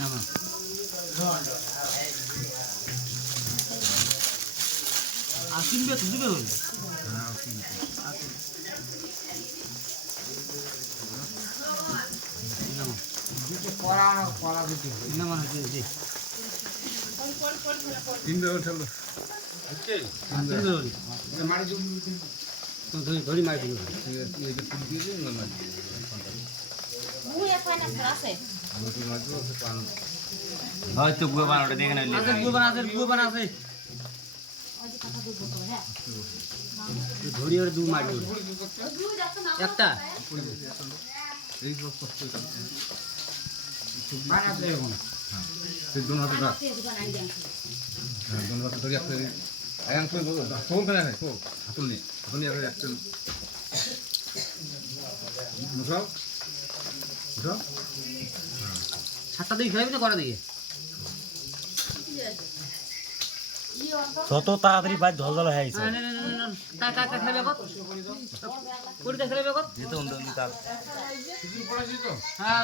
নামা আর কিনবে তো দিবে হল ধরি মারি হয়তো গুয়া বানাটা দেখে না গুয়া বানা আছে ধরি ওর দু মারি একটা বানাতে এখন সেই दोनों हाथ का हां दोनों हाथ ধরে একটা আয়ান করে ফোন করে না ফোন হাতুল নি আগে একটা মুসাও মুসাও সাতটা দিকে খাইবি না করা দিকে যত তাড়াতাড়ি বাইর ঢলঢল হয়ে গেছে কা খাইবে কত কোড়ি খেলবে কত যেতে অন্য কাল হ্যাঁ